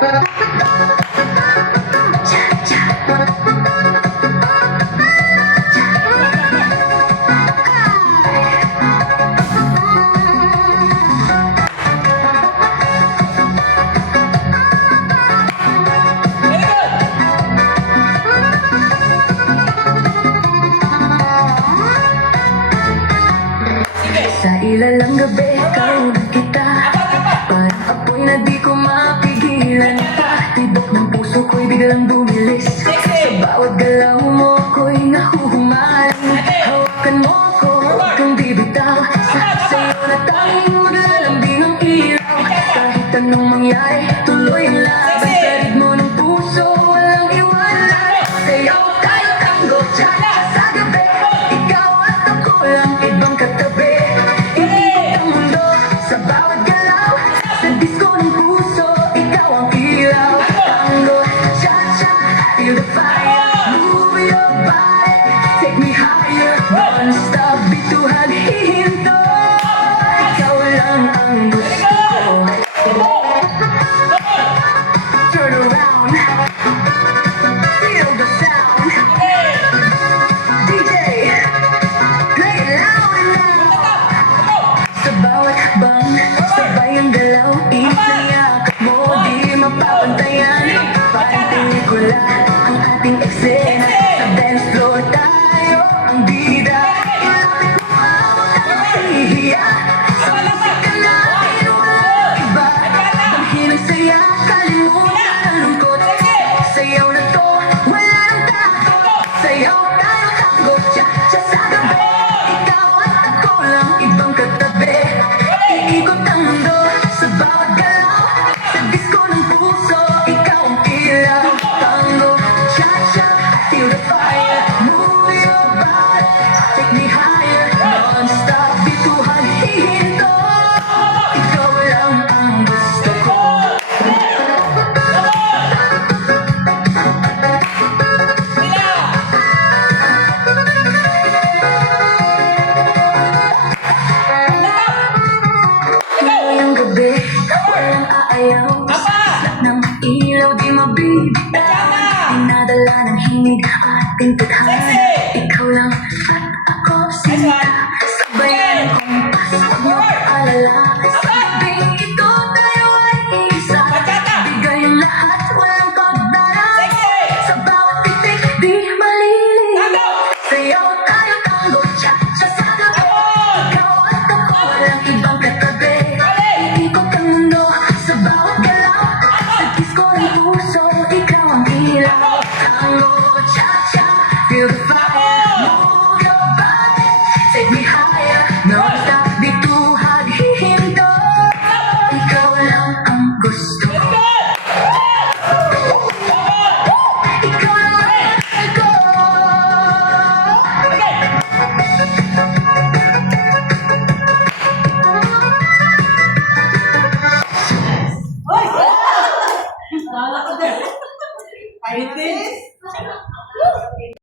Sa ilalang gabi, kaulad kita. Parang apoy na di ko mapigilan pa. Tibok ng puso ko'y biglang bumilis. Sa bawat galaw mo ko'y nahuhumaling. Hawakan mo ko, huwag kang bibitaw. Sa'yo na tanging maglalambing ang ilaw. Kahit anong mangyari, tuloy ang laban. Sa ritmo ng puso, walang iwanan. Sayaw tayo tango, tiyaya sa gabi. Ikaw at ako lang, ibang katabi. Sa bawat galaw, sa disco ng puso, ikaw ang ilaw. Tango, cha-cha, feel the fire. Move your body, take me higher. Non-stop, bituhan, hihinto. Ikaw lang ang gusto ko. Turn around, feel the sound. DJ, play it loud and loud. Sa bawat bang, sabay ang galaw. Isayakap mo, di mapapantayan. Parang pelikula ang ating eksena. Sa dance floor tayo ang bida. Ilapit mo pa, huwag kang mahihiya. Sa musika natin walang iba. Ang hinang saya, kalimutan ang lungkot. Sayaw na to, wala nang takot. Sayaw tayo tango, cha-cha sa gabi. Ikaw at ako lang, ibang katabi. Iikot ang mundo sa bawat galaw. Sa disco ng puso, ikaw ang ilaw. Tango, cha-cha, feel the fire. Move your body, take me higher. Non-stop, bituhan, hihinto. Ikaw lang ang gusto ko. Ngayong gabi, walang aayaw. Lahat ng ilaw di mabibitaw. Dinadala ng hingig ating tadhana. Ikaw lang at ako sinta. Sabayan ng kompas, huwag niyo alala. Sa gabing ito tayo ay isa. Bigay ang lahat, walang pagdala. Sa bawat titik, di malilim. Sayaw tayo tango, cha-cha sa gabi. Ikaw at ako, walang ibang katabi. Iikot ang mundo sa bawat galaw. Sa disco